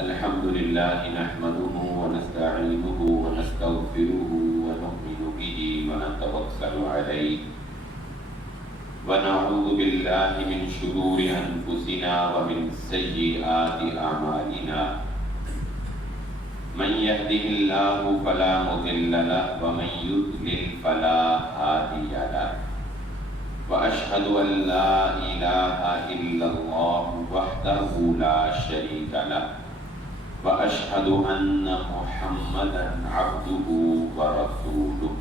الحمد لله نحمده ونستعينه ونستغفره ونؤمن به ونتوكل عليه ونعوذ بالله من شرور أنفسنا ومن سيئات أعمالنا من يهده الله فلا مضل له ومن يضلل فلا هادي له وأشهد أن لا إله إلا الله وحده لا شريك له وأشهد أن محمدا عبده ورسوله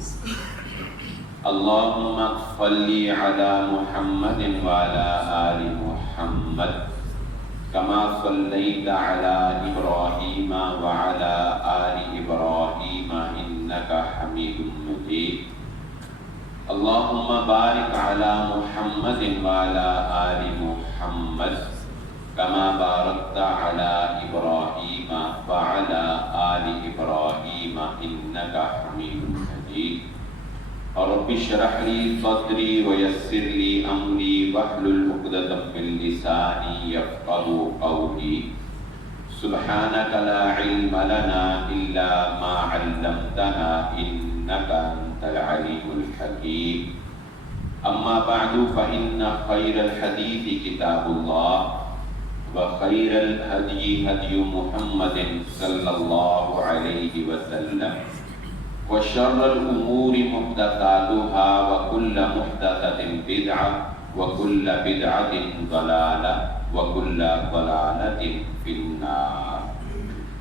اللهم صل على محمد وعلى آل محمد كما صليت على إبراهيم وعلى آل إبراهيم إنك حميد مجيد اللهم بارك على محمد وعلى آل محمد كما باركت على إبراهيم وعلى آل إبراهيم إنك حميد مجيد رب اشرح لي صدري ويسر لي أمري واحلل عقدة من لساني يفقهوا قولي سبحانك لا علم لنا إلا ما علمتنا إنك أنت العليم الحكيم أما بعد فإن خير الحديث كتاب الله وخير الهدي هدي محمد صلى الله عليه وسلم وشر الأمور محدثاتها وكل محدثة بدعة وكل بدعة ضلالة وكل ضلالة في النار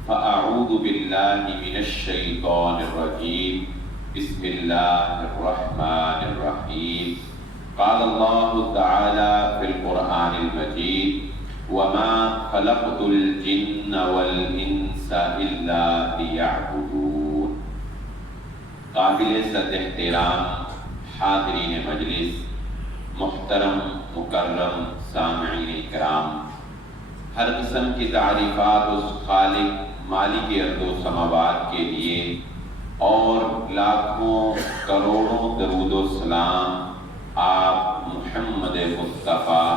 فأعوذ بالله من الشيطان الرجيم بسم الله الرحمن الرحيم قال الله تعالى في القرآن المجيد وما خلقت الجن والإنس إلا ليعبدون قابل صد احترام حاضرین مجلس، محترم مکرم سامعین کرام، ہر قسم کی تعریفات اس خالق مالک ارض و سماوات کے لیے اور لاکھوں کروڑوں درود و سلام آپ محمد مصطفیٰ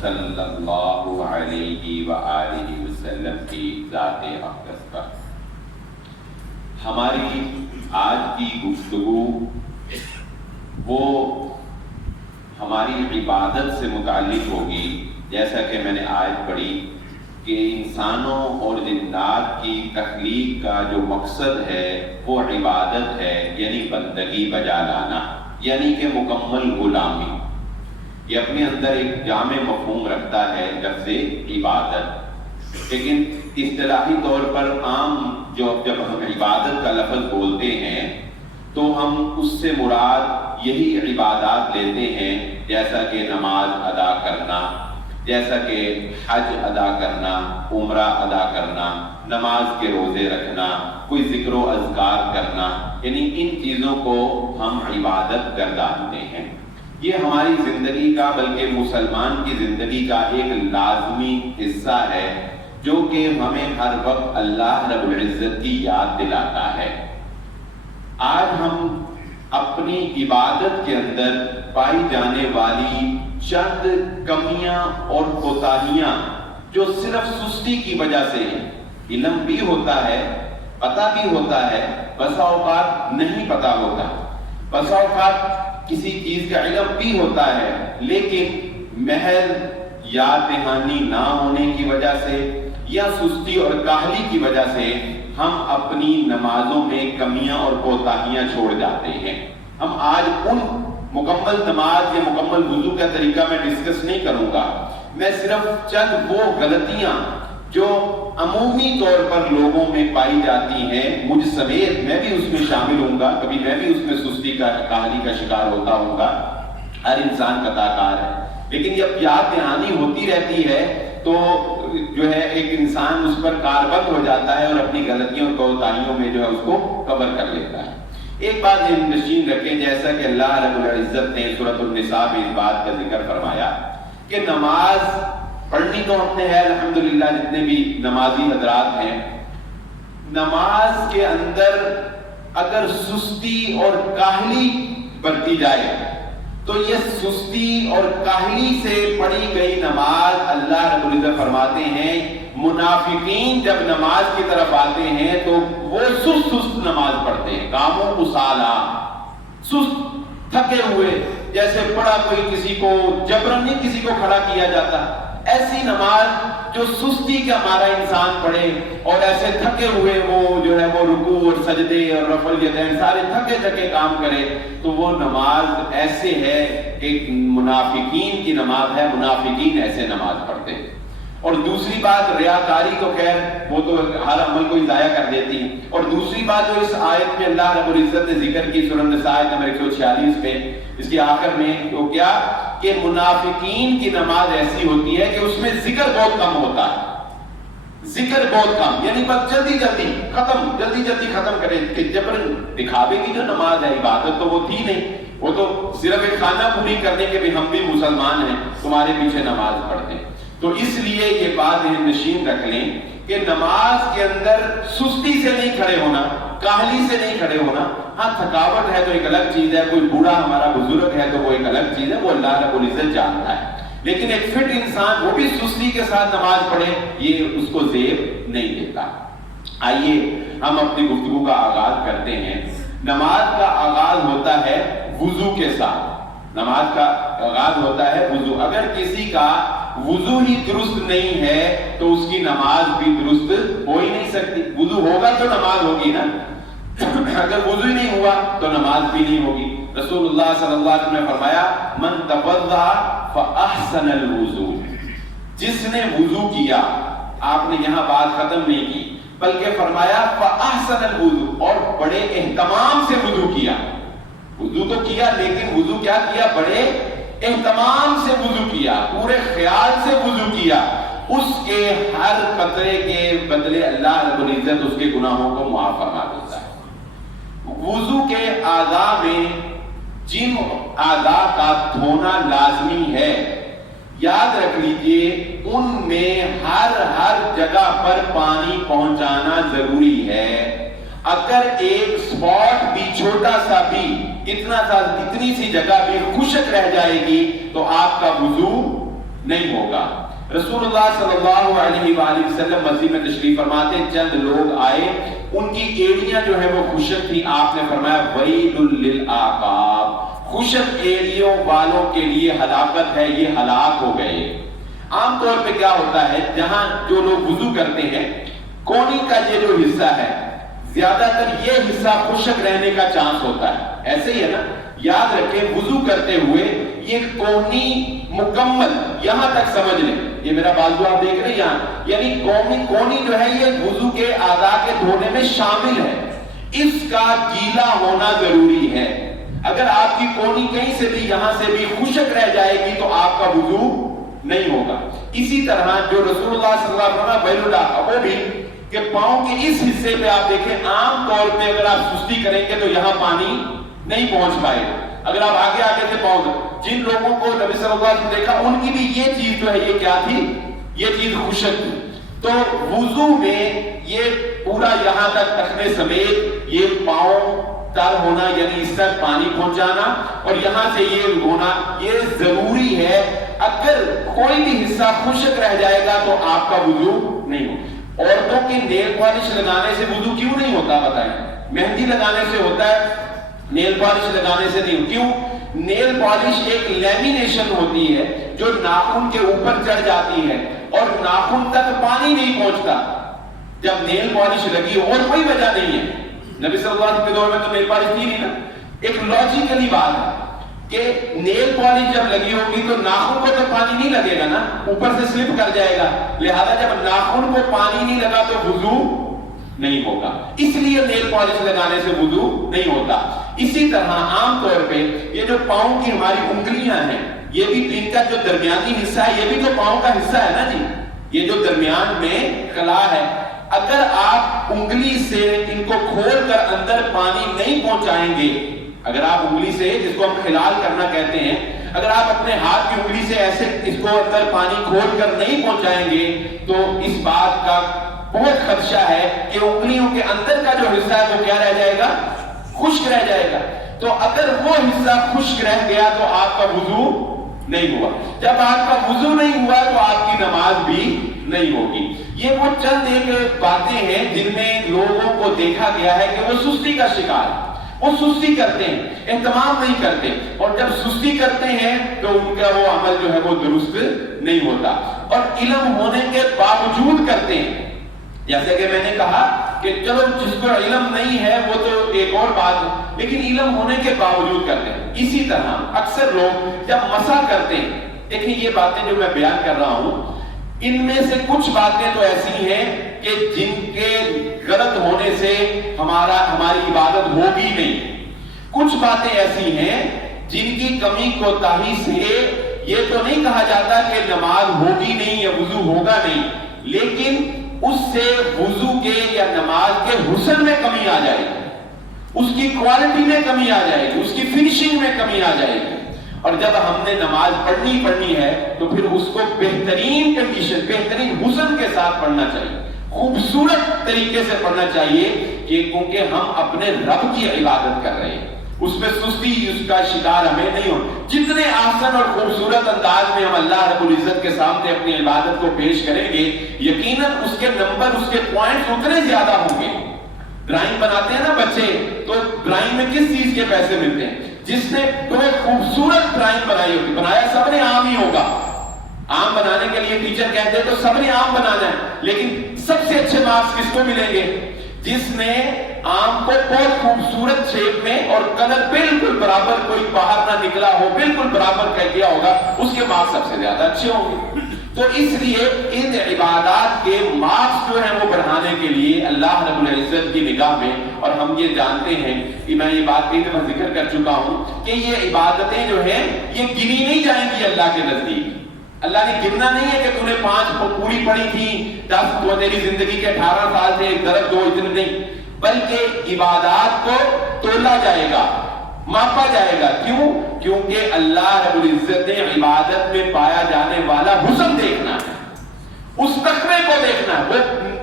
صلی اللہ علیہ وآلہ وسلم کی ذات اقدس پر۔ ہماری آج کی گفتگو وہ ہماری عبادت سے متعلق ہوگی، جیسا کہ میں نے آیت پڑھی کہ انسانوں اور جنات کی تخلیق کا جو مقصد ہے وہ عبادت ہے، یعنی بندگی بجا لانا، یعنی کہ مکمل غلامی۔ یہ اپنے اندر ایک جامع مفہوم رکھتا ہے لفظ عبادت، لیکن اصطلاحی طور پر عام جب ہم عبادت کا لفظ بولتے ہیں تو ہم اس سے مراد یہی عبادات لیتے ہیں، جیسا کہ نماز ادا کرنا، جیسا کہ حج ادا کرنا، عمرہ ادا کرنا، نماز کے روزے رکھنا، کوئی ذکر و اذکار کرنا، یعنی ان چیزوں کو ہم عبادت گردانتے ہیں۔ یہ ہماری زندگی کا بلکہ مسلمان کی زندگی کا ایک لازمی حصہ ہے جو کہ ہمیں ہر وقت اللہ رب العزت کی یاد دلاتا ہے۔ آج ہم اپنی عبادت کے اندر پائی جانے والی چند کمیاں اور کوتاہیاں جو صرف سستی کی وجہ سے ہیں، علم بھی ہوتا ہے، پتہ بھی ہوتا ہے، بسا اوقات نہیں پتہ ہوتا، بسا اوقات کسی چیز کا علم بھی ہوتا ہے لیکن محض یاد دہانی نہ ہونے کی وجہ سے یا سستی اور کاہلی کی وجہ سے ہم اپنی نمازوں میں کمیاں اور کوتاہیاں چھوڑ جاتے ہیں۔ ہم آج ان مکمل نماز یا مکمل وضو کا طریقہ میں ڈسکس نہیں کروں گا، میں صرف چند وہ غلطیاں جو عمومی طور پر لوگوں میں پائی جاتی ہیں، مجھ سمیت میں بھی اس میں شامل ہوں گا، کبھی میں بھی اس میں سستی کا کاہلی کا شکار ہوتا ہوں گا، ہر انسان خطاکار ہے، لیکن جب یاد دہانی ہوتی رہتی ہے تو جو ہے ایک انسان اس پر کاربند ہو جاتا ہے اور اپنی غلطیوں اور کوتاہیوں میں جو ہے اس کو کور کر لیتا ہے۔ ایک بات ذہن نشین رکھیں، جیسا کہ اللہ رب العزت نے سورۃ النساء میں اس بات کا ذکر فرمایا کہ نماز پڑھنی تو ہم نے ہے الحمدللہ، جتنے بھی نمازی حضرات ہیں، نماز کے اندر اگر سستی اور کاہلی برتی جائے تو یہ سستی اور کاہلی سے پڑھی گئی نماز اللہ رب العزت فرماتے ہیں منافقین جب نماز کی طرف آتے ہیں تو وہ سست نماز پڑھتے ہیں، کاموں کسالہ، سست تھکے ہوئے، جیسے پڑھا کوئی کسی کو جبرن نہیں کسی کو کھڑا کیا جاتا، ایسی نماز جو سستی کا مارا انسان پڑھے اور ایسے تھکے ہوئے وہ جو ہے وہ رکوع اور سجدے اور رفع الیدین سارے تھکے تھکے کام کرے، تو وہ نماز ایسے ہے ایک منافقین کی نماز ہے، منافقین ایسے نماز پڑھتے ہیں۔ اور دوسری بات ریاکاری تو خیر وہ تو ہر عمل کو ضائع کر دیتی ہے، اور دوسری بات جو اس آیت میں اللہ رب العزت نے ذکر کی سورہ النساء آیت نمبر 146 پہ، اس کے آخر میں وہ کیا کہ منافقین کی نماز ایسی ہوتی ہے کہ اس میں ذکر بہت کم ہوتا ہے، ذکر بہت کم، یعنی بس جلدی جلدی ختم کرے کہ جبرن دکھاوے کی جو نماز ہے، عبادت تو وہ تھی نہیں، وہ تو صرف ایک خانہ پوری کرنے کے بھی ہم بھی مسلمان ہیں، تمہارے پیچھے نماز پڑھتے ہیں۔ تو اس لیے یہ بات ذہن نشین رکھ لیں کہ نماز کے اندر سستی سے نہیں کھڑے ہونا، کاہلی سے نہیں کھڑے ہونا، ہاں تھکاوٹ ہے تو ایک الگ چیز ہے، کوئی بوڑھا ہمارا بزرگ ہے تو وہ ایک الگ چیز ہے، وہ اللہ رب العزت جانتا ہے، لیکن ایک فٹ انسان وہ بھی سستی کے ساتھ نماز پڑھے یہ اس کو زیب نہیں دیتا۔ آئیے ہم اپنی گفتگو کا آغاز کرتے ہیں۔ نماز کا آغاز ہوتا ہے وضو کے ساتھ، نماز کا آغاز ہوتا ہے وضو۔ اگر کسی کا وضو ہی درست نہیں ہے تو اس کی نماز بھی درست ہو ہی نہیں سکتی، وضو ہوگا تو نماز ہوگی نا، اگر وضو ہی نہیں ہوا تو نماز بھی نہیں ہوگی۔ رسول اللہ صلی اللہ علیہ وسلم نے فرمایا من توضأ فأحسن الوضو، جس نے وضو کیا، آپ نے یہاں بات ختم نہیں کی بلکہ فرمایا فأحسن الوضو، اور بڑے اہتمام سے وضو کیا، وضو تو کیا لیکن وضو کیا کیا، بڑے اہتمام سے وضو کیا، پورے خیال سے وضو کیا، اس کے ہر قطرے کے بدلے اللہ رب العزت اس کے گناہوں کو معاف فرما دیتا ہے۔ وضو کے اعضاء میں جن اعضاء کا دھونا لازمی ہے، یاد رکھ لیجئے ان میں ہر جگہ پر پانی پہنچانا ضروری ہے۔ اگر ایک سپاٹ بھی چھوٹا سا بھی اتنی سی جگہ بھی خشک رہ جائے گی تو آپ کا وضو نہیں ہوگا۔ رسول اللہ صلی اللہ علیہ وآلہ وسلم مسجد میں تشریف فرماتے، چند لوگ آئے، ان کی ایڑیاں جو ہے وہ خشک تھی، آپ نے فرمایا ویل للعقاب، خشک ایڑیوں والوں کے لیے ہلاکت ہے، یہ ہلاک ہو گئے۔ عام طور پہ کیا ہوتا ہے، جہاں جو لوگ وضو کرتے ہیں کونی کا یہ جو حصہ ہے زیادہ تر یہ حصہ خشک رہنے کا چانس ہوتا ہے، ایسے ہی ہے نا، یاد رکھیں وضو کرتے ہوئے یہ کونی مکمل یہاں تک سمجھ لیں، یہ میرا بازو آپ دیکھ رہے ہیں یہاں، یعنی کونی جو ہے یہ وضو کے اعضاء کے دھونے میں شامل ہے، اس کا گیلا ہونا ضروری ہے۔ اگر آپ کی کونی کہیں سے بھی یہاں سے بھی خشک رہ جائے گی تو آپ کا وضو نہیں ہوگا۔ اسی طرح جو رسول اللہ صلی اللہ علیہ وسلم ویل اللہ، وہ بھی کہ پاؤں کے اس حصے پہ آپ دیکھیں عام طور پہ اگر آپ سستی کریں گے تو یہاں پانی نہیں پہنچ پائے گا، اگر آپ آگے سے پاؤں، جن لوگوں کو نبی صلی اللہ علیہ وسلم دیکھا ان کی بھی یہ چیز جو ہے یہ کیا تھی، یہ چیز خشک تھی۔ تو وضو میں یہ پورا یہاں تک ٹخنے سمیت یہ پاؤں تر ہونا، یعنی اس تک پانی پہنچانا اور یہاں سے یہ ہونا، یہ ضروری ہے۔ اگر کوئی بھی حصہ خشک رہ جائے گا تو آپ کا وضو نہیں ہوگا۔ عورتوں کی نیل پالش لگانے سے وضو کیوں نہیں ہوتا بتائیں؟ مہندی لگانے سے ہوتا ہے، نیل پالش لگانے سے نہیں۔ کیوں؟ نیل پالش ایک لیمینیشن ہوتی ہے جو ناخن کے اوپر چڑھ جاتی ہے اور ناخن تک پانی نہیں پہنچتا جب نیل پالش لگی ہو، اور کوئی وجہ نہیں ہے۔ نبی صلی اللہ علیہ وسلم کے دور میں تو نیل پالش تھی نہیں نا، ایک لاجیکلی بات ہے کہ نیل پالش جب لگی ہوگی تو ناخن کو تو پانی نہیں لگے گا نا، اوپر سے سلپ کر جائے گا، لہذا جب ناخن کو پانی نہیں لگا تو وضو نہیں ہوگا، اس لیے نیل پالش لگانے سے وضو نہیں ہوتا۔ اسی طرح عام طور پہ یہ جو پاؤں کی ہماری انگلیاں ہیں، یہ بھی ان کا جو درمیانی حصہ ہے یہ بھی تو پاؤں کا حصہ ہے نا جی، یہ جو درمیان میں خلا ہے، اگر آپ انگلی سے ان کو کھول کر اندر پانی نہیں پہنچائیں گے، اگر آپ انگلی سے، جس کو ہم خلال کرنا کہتے ہیں، اگر آپ اپنے ہاتھ کی انگلی سے ایسے اس کو اندر پانی کھول کر نہیں پہنچائیں گے تو اس بات کا بہت خدشہ ہے کہ انگلیوں کے اندر کا جو حصہ ہے وہ کیا رہ جائے گا، خشک رہ جائے گا۔ تو اگر وہ حصہ خشک رہ گیا تو آپ کا وضو نہیں ہوا. جب آپ کا وضو نہیں ہوا تو آپ کی نماز بھی نہیں ہوگی. یہ وہ چند ایک باتیں ہیں جن میں لوگوں کو دیکھا گیا ہے کہ وہ سستی کا شکار ہے. وہ سستی کرتے ہیں, اہتمام نہیں کرتے, اور جب سستی کرتے ہیں تو ان کا وہ عمل جو ہے وہ درست نہیں ہوتا. اور علم ہونے کے باوجود کرتے ہیں. جیسے کہ میں نے کہا کہ چلو جس کو علم نہیں ہے وہ تو ایک اور بات ہے, لیکن علم ہونے کے باوجود کرتے ہیں. اسی طرح اکثر لوگ جب مسح کرتے ہیں, دیکھیں یہ باتیں جو میں بیان کر رہا ہوں ان میں سے کچھ باتیں تو ایسی ہیں کہ جن کے غلط ہونے سے ہماری عبادت ہوگی نہیں. کچھ باتیں ایسی ہیں جن کی کمی کوتاہی سے یہ تو نہیں کہا جاتا کہ نماز ہوگی نہیں یا وضو ہوگا نہیں, لیکن اس سے وضو کے یا نماز کے حسن میں کمی آ جائے گی, اس کی کوالٹی میں کمی آ جائے گی, اس کی فنیشنگ میں کمی آ جائے گی. اور جب ہم نے نماز پڑھنی ہے تو پھر اس کو بہترین کنڈیشن, بہترین حسن کے ساتھ پڑھنا چاہیے, خوبصورت طریقے سے پڑھنا چاہیے, کہ کیونکہ ہم اپنے رب کی عبادت کر رہے ہیں. اس میں سستی اس کا شکار ہمیں نہیں ہو. جتنے آسن اور خوبصورت انداز میں ہم اللہ رب العزت کے سامنے اپنی عبادت کو پیش کریں گے, یقیناً اس کے نمبر, اس کے پوائنٹس اتنے زیادہ ہوں گے. ڈرائنگ بناتے ہیں نا بچے, تو ڈرائنگ میں کس چیز کے پیسے ملتے ہیں؟ جس نے بہت خوبصورت ڈرائنگ بنائی ہوگی. بنایا سب نے آم ہی ہوگا. آم بنانے کے لیے ٹیچر کہتے ہیں تو سب نے آم بنانا ہے, لیکن سب سے اچھے مارکس کس کو ملیں گے؟ جس نے آم کو بہت خوبصورت شیپ میں اور کلر بالکل برابر, کوئی باہر نہ نکلا ہو, بالکل برابر کر دیا ہوگا, اس کے مارکس سب سے زیادہ اچھے ہوں گے. تو اس لیے ان عبادات کے مارکس جو ہیں وہ بڑھانے کے لیے اللہ رب العزت کی نگاہ میں, اور ہم یہ جانتے ہیں کہ میں یہ بات کئی دفعہ ذکر کر چکا ہوں کہ یہ عبادتیں جو ہیں یہ گنی نہیں جائیں گی اللہ کے نزدیک. اللہ نے گننا نہیں ہے کہ تو نے 5 پوری پڑھی تھی, 10 تو تیری زندگی کے 18 سال تھے, 1 درجہ 2 اتنے نہیں, بلکہ عبادات کو تولا جائے گا, ماپا جائے گا. کیوں؟ کیونکہ اللہ رب العزت نے عبادت میں پایا جانے والا حسن دیکھنا ہے, اس تقوی کو دیکھنا ہے. وہ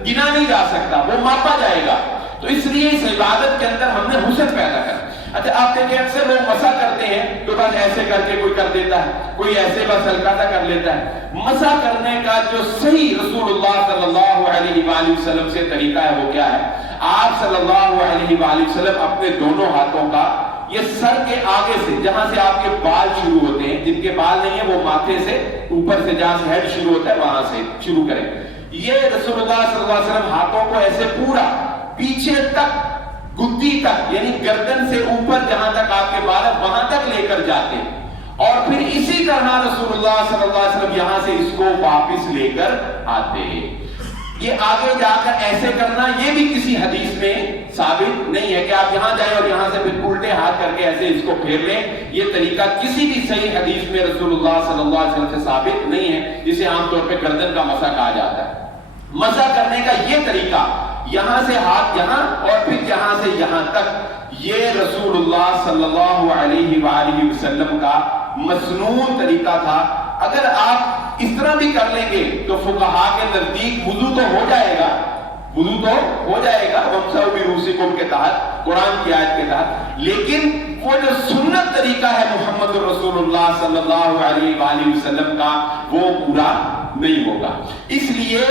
گنا نہیں جا سکتا, وہ ماپا جائے گا. تو اس لیے اس عبادت کے اندر ہم نے حسن پیدا کرنا. اچھا آپ دیکھیں اکثر لوگ مسح کرتے ہیں تو بس ایسے کر کے کوئی کر دیتا ہے, کوئی ایسے بس ہلکا سا کر لیتا ہے. مسح کرنے کا جو صحیح رسول اللہ صلی اللہ علیہ وآلہ وسلم سے طریقہ ہے وہ کیا ہے؟ آپ صلی اللہ علیہ وآلہ وسلم اپنے دونوں ہاتھوں کا یہ سر کے آگے سے, جہاں سے آپ کے بال شروع ہوتے ہیں, جن کے بال نہیں ہیں وہ ماتھے سے اوپر سے جہاں سے ہیڈ شروع ہوتا ہے وہاں سے شروع کریں. یہ رسول اللہ صلی اللہ علیہ وسلم ہاتھوں کو ایسے پورا پیچھے تک, گدی تک, یعنی گردن سے اوپر جہاں تک آپ کے بال ہے وہاں تک لے کر جاتے ہیں, اور پھر اسی طرح رسول اللہ صلی اللہ علیہ وسلم یہاں سے اس کو واپس لے کر آتے ہیں. یہ آگے جا کر ایسے کرنا یہ بھی کسی حدیث میں ثابت نہیں ہے کہ آپ یہاں جائیں اور یہاں سے پھر الٹے ہاتھ کر کے ایسے اس کو پھیر لیں. یہ طریقہ کسی بھی صحیح حدیث میں رسول اللہ صلی اللہ علیہ وسلم سے ثابت نہیں ہے, جسے عام طور پہ گردن کا مسح کہا جاتا ہے. مسح کرنے کا یہ طریقہ, یہاں سے ہاتھ یہاں اور پھر یہاں سے یہاں تک, یہ رسول اللہ صلی اللہ علیہ وآلہ وسلم کا مسنون طریقہ تھا. اگر آپ اس طرح بھی کر لیں گے تو فقہاء کے نزدیک وضو تو ہو جائے گا, وضو تو ہو جائے گا وَامْسَحُوا بِرُؤُوسِكُمْ کے تحت, قرآن کی آیت کے تحت, لیکن وہ جو سنت طریقہ ہے محمد رسول اللہ صلی اللہ علیہ وآلہ وسلم کا وہ پورا نہیں ہوگا. اس لیے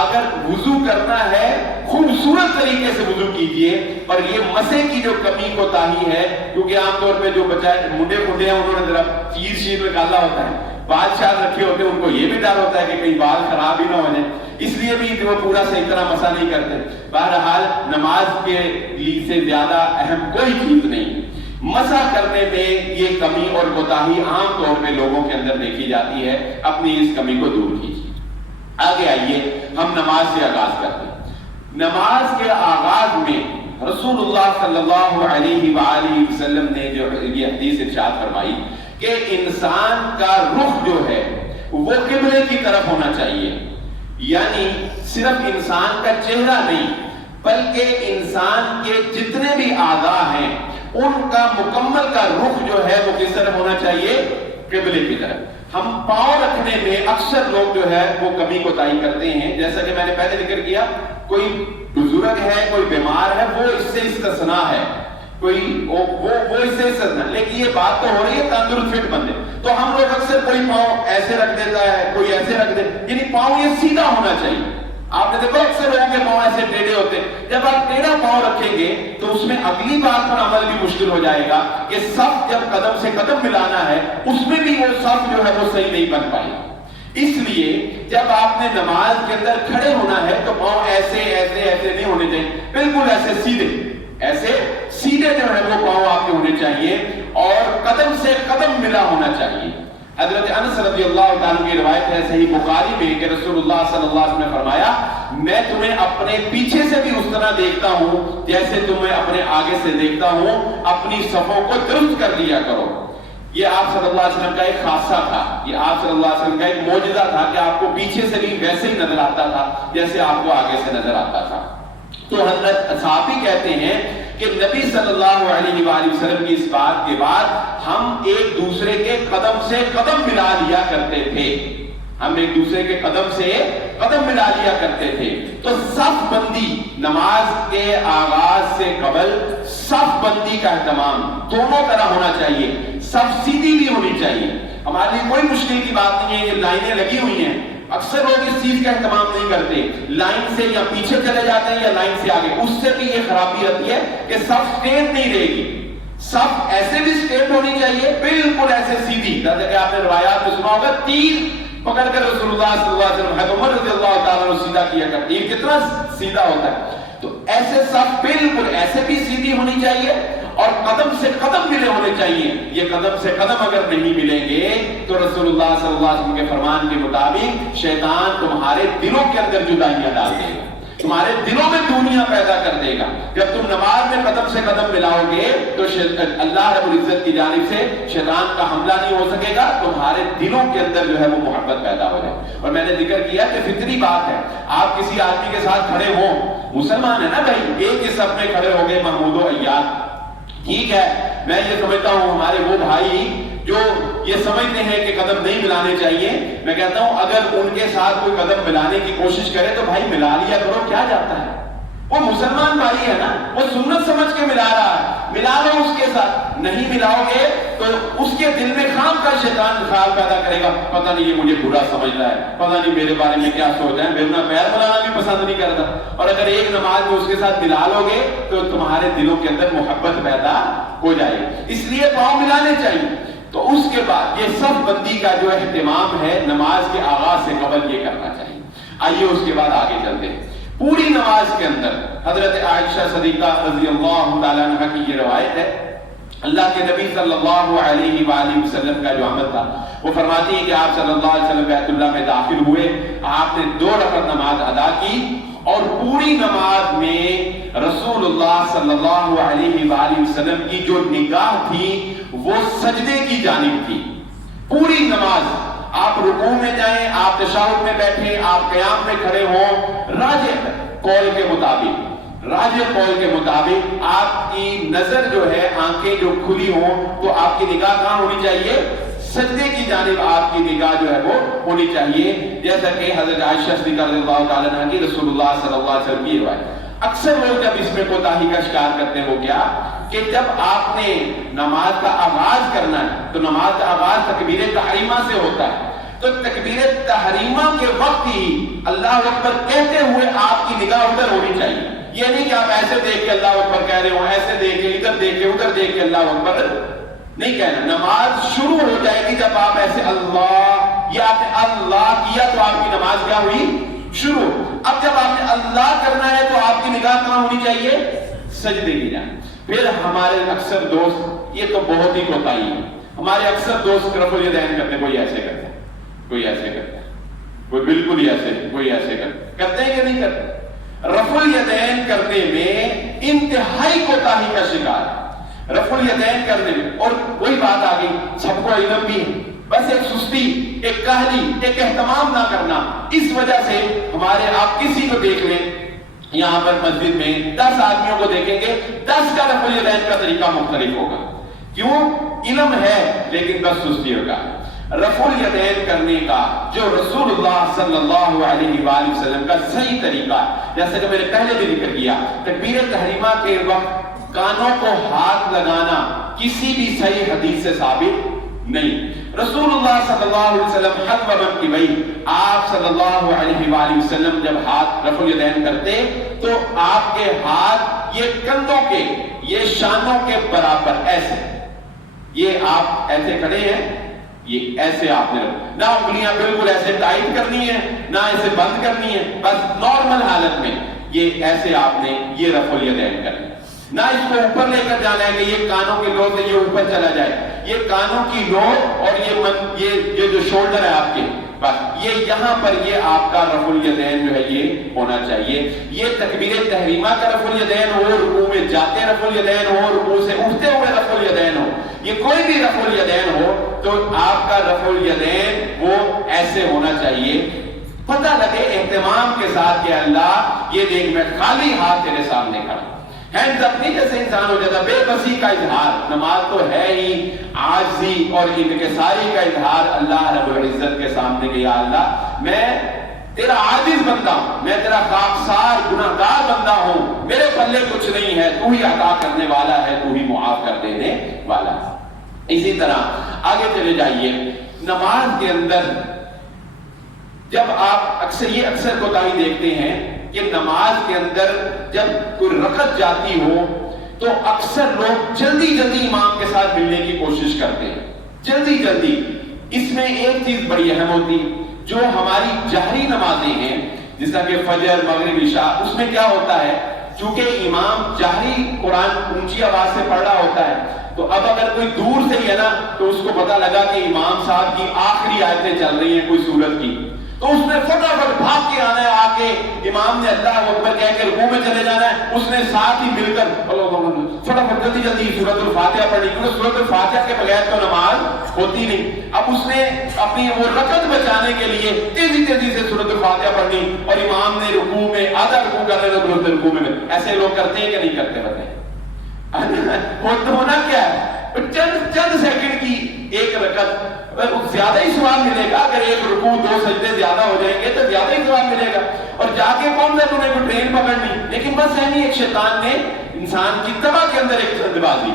اگر وضو کرنا ہے خوبصورت طریقے سے وضو کیجئے. اور یہ مسے کی جو کمی کوتاہی ہے, کیونکہ عام طور پہ جو بچائے منڈے ہیں انہوں نے ذرا چیر نکالا ہوتا ہے, بال شال رکھے ہوتے ہیں, ان کو یہ بھی ڈر ہوتا ہے کہ کہیں بال خراب ہی نہ ہو جائیں, اس لیے بھی وہ پورا صحیح طرح مسا نہیں کرتے. بہرحال نماز کے لیے سے زیادہ اہم کوئی چیز نہیں. مسح کرنے میں یہ کمی اور کوتاہی عام طور پہ لوگوں کے اندر دیکھی جاتی ہے, اپنی اس کمی کو دور کیجیے. آگے آئیے ہم نماز سے آغاز کرتے ہیں. نماز کے آغاز میں رسول اللہ صلی اللہ علیہ وآلہ وسلم نے جو یہ حدیث ارشاد فرمائی کہ انسان کا رخ جو ہے وہ قبلے کی طرف ہونا چاہیے. یعنی صرف انسان کا چہرہ نہیں بلکہ انسان کے جتنے بھی اعضاء ہیں ان کا مکمل کا رخ جو ہے وہ کس طرف ہونا چاہیے؟ قبلے کی طرف. ہم پاؤں رکھنے میں اکثر لوگ جو ہے وہ کمی کوتاہی کرتے ہیں. جیسا کہ میں نے پہلے ذکر کیا, کوئی بزرگ ہے, کوئی بیمار ہے, وہ اس سے استثناء ہے. کوئی وہ اس سے سرنا، لیکن یہ بات تو ہو رہی ہے تندرست فٹ بندے. تو ہم لوگ اکثر کوئی پاؤں ایسے رکھ دیتا ہے، کوئی ایسے رکھ دے، یعنی پاؤں یہ سیدھا ہونا چاہیے. آپ نے دیکھا اکثر لوگوں کے پاؤں ایسے ٹیڑھے ہوتے ہیں. جب آپ ٹیڑھا پاؤں رکھیں گے تو اس میں اگلی بات پر عمل بھی مشکل ہو جائے گا کہ صف جب قدم سے قدم ملانا ہے اس میں بھی وہ صف جو ہے وہ صحیح نہیں بن پائے. اس لیے جب آپ نے نماز کے اندر کھڑے ہونا ہے تو پاؤں ایسے ایسے ایسے نہیں ہونے چاہیے، بالکل ایسے سیدھے جو ہے وہ پاؤں آپ کے ہونے چاہیے اور قدم سے قدم ملا ہونا چاہیے. حضرت انس رضی اللہ تعالیٰ کی روایت ہے صحیح بخاری میں کہ رسول اللہ صلی اللہ علیہ وسلم نے فرمایا، میں تمہیں اپنے پیچھے سے بھی اس طرح دیکھتا ہوں جیسے تمہیں اپنے آگے سے دیکھتا ہوں، اپنی صفوں کو درست کر لیا کرو. یہ آپ صلی اللہ علیہ وسلم کا ایک خاصہ تھا، یہ آپ صلی اللہ علیہ وسلم کا ایک معجزہ تھا کہ آپ کو پیچھے سے بھی ویسے ہی نظر آتا تھا جیسے آپ کو آگے سے نظر آتا تھا. تو حضرت صحابی کہتے ہیں کہ نبی صلی اللہ علیہ وآلہ وسلم کی اس بات کے بعد ہم ایک دوسرے کے قدم سے قدم ملا لیا کرتے تھے. ہم ایک دوسرے کے قدم سے قدم ملا لیا کرتے تھے. تو صف بندی نماز کے آغاز سے قبل صف بندی کا اہتمام دونوں طرح ہونا چاہیے. صف سیدھی بھی ہونی چاہیے. ہمارے لیے کوئی مشکل کی بات نہیں ہے، یہ لائنیں لگی ہوئی ہیں. اکثر لوگ اس چیز کا اہتمام نہیں کرتے، لائن سے یا پیچھے چلے جاتے ہیں یا لائن سے آگے. اس سے بھی یہ خرابی آتی ہے کہ صف سٹیٹ نہیں رہے گی. صف ایسے بھی سٹیٹ ہونی چاہیے، بالکل ایسے سیدھی. جیسے کہ آپ نے روایات میں سنا ہوگا تیر پکڑ کر رسول اللہ صلی اللہ علیہ وسلم حضرت عمر رضی اللہ تعالیٰ عنہ سیدھا کیا کرتے. تیر کتنا سیدھا ہوتا ہے. تو ایسے صف بالکل ایسے بھی سیدھی ہونی چاہیے اور قدم سے قدم ملے ہونے چاہیے. یہ قدم سے قدم اگر نہیں ملیں گے تو رسول اللہ صلی اللہ علیہ وسلم کے فرمان کے مطابق شیطان تمہارے دلوں کے اندر جدائیاں ڈال دے گا، تمہارے دلوں میں دنیا پیدا کر دے گا. جب تم نماز میں قدم سے قدم ملاؤ گے تو اللہ رب العزت کی جانب سے شیطان کا حملہ نہیں ہو سکے گا، تمہارے دلوں کے اندر جو ہے وہ محبت پیدا ہو جائے. اور میں نے ذکر کیا کہ فطری بات ہے، آپ کسی آدمی کے ساتھ کھڑے ہوں، مسلمان ہے نا بھائی، ایک ہی صف میں کھڑے ہو گئے محمود و ایاد، ٹھیک ہے. میں یہ سمجھتا ہوں ہمارے وہ بھائی جو یہ سمجھتے ہیں کہ قدم نہیں ملانے چاہیے، میں کہتا ہوں اگر ان کے ساتھ کوئی قدم ملانے کی کوشش کرے تو بھائی ملا لیا کرو، کیا جاتا ہے. وہ مسلمان بھائی ہے نا، وہ سنت سمجھ کے ملا رہا ہے، ملا لو اس کے ساتھ. نہیں ملاؤ گے تو اس کے دل میں خام کا شیطان خیال پیدا کرے گا، پتہ نہیں یہ مجھے برا سمجھ رہا ہے، پتہ نہیں میرے بارے میں کیا سوچ رہا ہے، میرا پیر ملانا بھی پسند نہیں کرتا. اور اگر ایک نماز میں اس کے ساتھ ملا لو گے تو تمہارے دلوں کے اندر محبت پیدا ہو جائے گی. اس لیے پاؤں ملانے چاہیے. تو اس کے بعد یہ صف بندی کا جو اہتمام ہے نماز کے آغاز سے قبل یہ کرنا چاہیے. آئیے اس کے بعد آگے چلتے ہیں. پوری نماز کے اندر حضرت عائشہ صدیقہ رضی اللہ تعالیٰ عنہ کی یہ روایت ہے، اللہ کے نبی صلی اللہ علیہ وآلہ وسلم کا جو عمل تھا وہ فرماتی ہے کہ آپ صلی اللہ علیہ وسلم بیت اللہ میں داخل ہوئے، آپ نے 2 رکعت نماز ادا کی اور پوری نماز میں رسول اللہ صلی اللہ علیہ وآلہ وسلم کی جو نگاہ تھی وہ سجدے کی جانب تھی. پوری نماز آپ رکوع میں جائیں، آپ تشہد میں بیٹھیں، آپ قیام میں کھڑے ہوں، راجح قول کے مطابق آپ کی نظر جو ہے، آنکھیں جو کھلی ہوں تو آپ کی نگاہ کہاں ہونی چاہیے؟ سجدے کی جانب آپ کی نگاہ جو ہے وہ ہونی چاہیے. جیسا کہ حضرت عائشہ صدیقہ رضی اللہ تعالیٰ عنہ کی رسول اللہ صلی اللہ علیہ وسلم کی روایت. اکثر لوگ جب اس میں کوتاہی کا شکار کرتے ہیں وہ کیا کہ جب آپ نے نماز کا آغاز کرنا ہے تو نماز کا آغاز تکبیر تحریمہ سے ہوتا ہے. تو تکبیر تحریمہ کے وقت ہی اللہ اکبر کہتے ہوئے آپ کی نگاہ ادھر ہونی چاہیے. یہ نہیں کہ آپ ایسے دیکھ کے اللہ اکبر کہہ رہے ہو، ایسے دیکھ کے ادھر دیکھ کے ادھر دیکھ کے اللہ اکبر نہیں کہنا. نماز شروع ہو جائے گی جب آپ ایسے اللہ یا آپ نے اللہ کیا تو آپ کی نماز کیا ہوئی؟ شروع. اب جب آپ نے اللہ کرنا ہے تو آپ کی نگاہ کہاں ہونی چاہیے؟ سجدے کی جانب. پھر ہمارے اکثر دوست، یہ تو بہت ہی کوتاہی ہے، ہمارے اکثر دوست رفع الیدین کرتے ہیں، کوئی ایسے کرتا ہے، کوئی ایسے کرتا ہے، کوئی بالکل ہی ایسے، کوئی ایسے کرتے ہیں کہ نہیں کرتے. رفع الیدین کرنے میں انتہائی کوتاہی کا شکار ہے، رفع الیدین کرنے میں. اور وہی بات آ گئی، سب کو علم بھی ہے، بس ایک سستی، ایک کاہلی، ایک اہتمام نہ کرنا. اس وجہ سے ہمارے آپ کسی کو دیکھ لیں یہاں پر مسجد میں 10 آدمیوں کو دیکھیں گے، 10 کا رفع الیدین کا طریقہ مختلف ہوگا. کیوں؟ علم ہے لیکن بس سستی ہوگا. رفع الیدین کرنے کا جو رسول اللہ صلی اللہ علیہ وآلہ وسلم کا صحیح طریقہ ہے، جیسا کہ میں نے پہلے بھی ذکر کیا، تکبیر تحریمہ کے وقت کانوں کو ہاتھ لگانا کسی بھی صحیح حدیث سے ثابت نہیں۔ رسول اللہ صلی اللہ علیہ وسلم حلوہ بن کی بھئی آپ صلی اللہ علیہ وآلہ وسلم جب ہاتھ رفع الیدین کرتے تو آپ کے ہاتھ یہ کندھوں کے، یہ شانوں کے برابر ایسے، یہ آپ ایسے کھڑے ہیں، یہ ایسے آپ نے نہ انگلیاں بالکل ایسے ٹائٹ کرنی ہے نہ ایسے بند کرنی ہے، بس نارمل حالت میں یہ ایسے آپ نے یہ رفع الیدین کرنا، نہ اس کو اوپر لے کر جانا ہے کہ یہ کانوں کی لو سے یہ اوپر چلا جائے، یہ کانوں کی لو اور یہ جو شولڈر ہے آپ کے، بس یہ یہاں پر یہ آپ کا رفع الیدین جو ہے یہ ہونا چاہیے۔ یہ تکبیر تحریمہ کا رفع الیدین ہو، رکوع میں جاتے رفع الیدین ہو، رکوع سے اٹھتے ہوئے رفع الیدین ہو، یہ کوئی بھی رفع الیدین ہو تو آپ کا رفع الیدین وہ ایسے ہونا چاہیے، پتہ لگے اہتمام کے ساتھ کہ اللہ یہ دیکھ میں خالی ہاتھ تیرے سامنے کھڑا، ہینڈز اپنی جیسے انسان ہو جاتا، بے بسی کا اظہار، نماز تو ہے ہی عاجزی اور انکساری کا اظہار اللہ رب العزت کے سامنے کہ یا اللہ میں تیرا عاجز بندہ ہوں، میں تیرا خاکسار گناہگار بندہ ہوں، میرے پلے کچھ نہیں ہے، تو ہی عطا کرنے والا ہے، تو ہی معاف کر دینے والا ہے۔ اسی طرح آگے چلے جائیے، نماز کے اندر جب آپ اکثر کوتاہی دیکھتے ہیں کہ نماز کے اندر جب کوئی رکعت جاتی ہو تو اکثر لوگ جلدی جلدی امام کے ساتھ ملنے کی کوشش کرتے ہیں، جلدی۔ اس میں ایک چیز بڑی اہم ہوتی ہے، جو ہماری جہری نمازیں ہیں جیسا کہ فجر، مغرب، عشاء، اس میں کیا ہوتا ہے چونکہ امام جہری قرآن اونچی آواز سے پڑھ رہا ہوتا ہے تو اب اگر کوئی دور سے ہی ہے نا تو اس کو پتا لگا کہ امام صاحب کی آخری آیتیں چل رہی ہیں کوئی سورت کی، تو اس نے فٹافٹ بھاگ کے آنا ہے، آ کے امام نے اللہ اکبر کہہ کے رکوع میں چلے جانا ہے، اس نے ساتھ ہی مل کر فٹافٹ جلدی سورۃ الفاتحہ پڑھی، کیونکہ سورۃ الفاتحہ کے بغیر تو نماز ہوتی نہیں۔ اب اس نے اپنی وہ رکعت بچانے کے لیے تیزی سے سورۃ الفاتحہ پڑھنی اور امام نے رکوع میں آدھا رکوع کر رہے تو رکوع میں ایسے لوگ کرتے ہیں کہ نہیں کرتے بتائیں؟ ہونا کیا ہے، چند سیکنڈ کی ایک رکعت، زیادہ ہی ثواب ملے گا، اگر ایک رکوع 2 سجدے زیادہ ہو جائیں گے تو زیادہ ہی ثواب ملے گا، اور جا کے کون سا تمہیں کوئی ٹرین پکڑنی، لیکن بس ایمی ایک شیطان نے انسان کی طبع کے اندر ایک جلد بازی،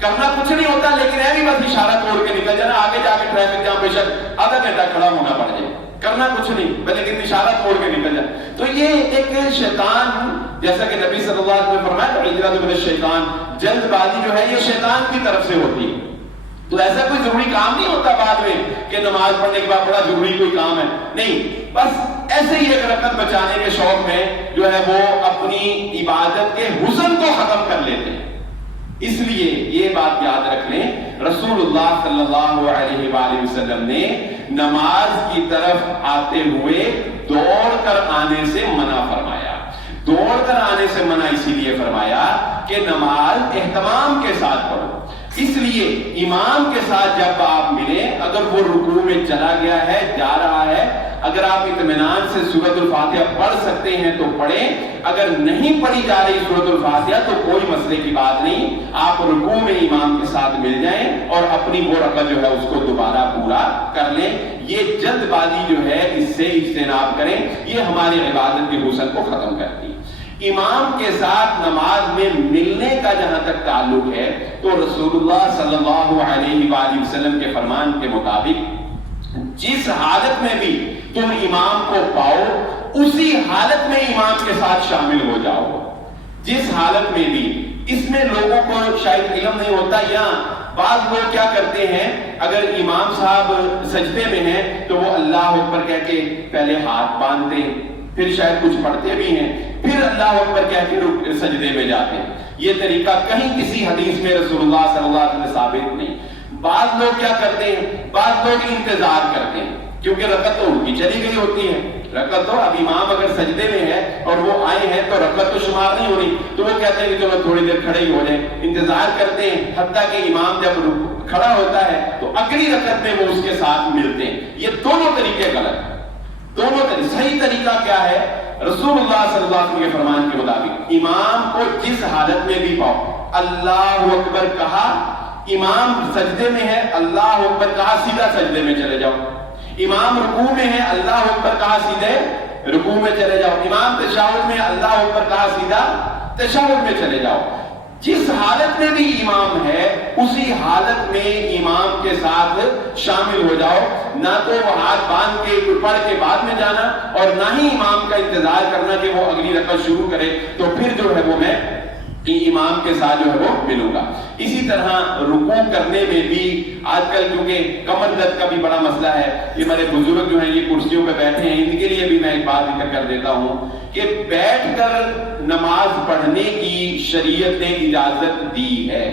کرنا کچھ نہیں ہوتا لیکن ایمی بس اشارہ توڑ کے نکل جانا، آگے جا کے ٹریفک جام بے شک آدھا گھنٹہ کھڑا ہونا پڑ جائے، کرنا کچھ نہیں لیکن اشارہ توڑ کے نکل جائے۔ تو یہ ایک شیطان، جیسا کہ نبی صلی اللہ علیہ وسلم نے فرمایا العجلۃ من الشیطان، جلد بازی جو ہے یہ شیطان کی طرف سے ہوتی ہے۔ تو ایسا کوئی ضروری کام نہیں ہوتا بعد میں کہ نماز پڑھنے کے بعد بڑا ضروری کوئی کام ہے، نہیں، بس ایسے ہی ایک رکعت بچانے کے شوق میں جو ہے وہ اپنی عبادت کے حسن کو ختم کر لیتے ہیں۔ اس لیے یہ بات یاد رکھ لیں، رسول اللہ صلی اللہ علیہ وآلہ وسلم نے نماز کی طرف آتے ہوئے دوڑ کر آنے سے منع فرمایا۔ دوڑ کر آنے سے منع اسی لیے فرمایا کہ نماز اہتمام کے ساتھ پڑھو، اس لیے امام کے ساتھ جب آپ ملیں، اگر وہ رکوع میں چلا گیا ہے، جا رہا ہے، اگر آپ اطمینان سے سورۃ الفاتحہ پڑھ سکتے ہیں تو پڑھیں، اگر نہیں پڑھی جا رہی سورۃ الفاتحہ تو کوئی مسئلے کی بات نہیں، آپ رکوع میں امام کے ساتھ مل جائیں اور اپنی وہ رکعت جو ہے اس کو دوبارہ پورا کر لیں۔ یہ جلد بازی جو ہے اس سے اجتناب کریں، یہ ہماری عبادت کے حسن کو ختم کرتی ہے۔ امام کے ساتھ نماز میں ملنے کا جہاں تک تعلق ہے تو رسول اللہ صلی اللہ علیہ وآلہ وسلم کے فرمان کے مطابق جس حالت میں بھی تم امام کو پاؤ اسی حالت میں امام کے ساتھ شامل ہو جاؤ، جس حالت میں بھی۔ اس میں لوگوں کو شاید علم نہیں ہوتا، یا بعض لوگ کیا کرتے ہیں، اگر امام صاحب سجدے میں ہیں تو وہ اللہ اکبر کہہ کے پہلے ہاتھ باندھتے ہیں، پھر شاید کچھ پڑھتے بھی ہیں، پھر اللہ اکبر کہہ کے سجدے میں جاتے ہیں۔ یہ طریقہ کہیں کسی حدیث میں رسول اللہ صلی اللہ علیہ وسلم ثابت نہیں۔ بعض لوگ کیا کرتے ہیں، بعض لوگ انتظار کرتے ہیں، کیونکہ رکعت تو ان کی چلی گئی ہوتی ہے، رکعت تو اب امام اگر سجدے میں ہے اور وہ آئے ہیں تو رکعت تو شمار نہیں ہو رہی، تو وہ کہتے ہیں کہ چلو تھوڑی دیر کھڑے ہی ہو جائیں، انتظار کرتے ہیں حتیٰ کہ امام جب کھڑا ہوتا ہے تو اگلی رکعت میں وہ اس کے ساتھ ملتے ہیں۔ یہ دونوں طریقے غلط ہیں، دونوں طریقے۔ صحیح طریقہ کیا ہے؟ رسول اللہ صلی اللہ علیہ وسلم کے فرمان کے مطابق امام کو جس حالت میں بھی پاؤ، اللہ اکبر کہا، امام سجدے میں ہے، اللہ اکبر کہا، سیدھا سجدے میں چلے جاؤ۔ امام رکوع میں ہے، اللہ اکبر کہا، سیدھے رکوع میں چلے جاؤ۔ امام تشہد میں، اللہ اکبر کہا، سیدھا تشہد میں چلے جاؤ۔ جس حالت میں بھی امام ہے اسی حالت میں امام کے ساتھ شامل ہو جاؤ، نہ تو وہ ہاتھ باندھ کے پڑھ کے بعد میں جانا اور نہ ہی امام کا انتظار کرنا کہ وہ اگلی رکعت شروع کرے تو پھر جو ہے وہ میں امام کے ساتھ جو ہے وہ ملوں گا۔ اسی طرح رکوع کرنے میں بھی آج کل کیونکہ کمر درد کا بھی بڑا مسئلہ ہے، یہ ہمارے بزرگ جو ہیں یہ کرسیوں پہ بیٹھے ہیں، ان کے لیے بھی میں ایک بات ذکر کر دیتا ہوں کہ بیٹھ کر نماز پڑھنے کی شریعت نے اجازت دی ہے۔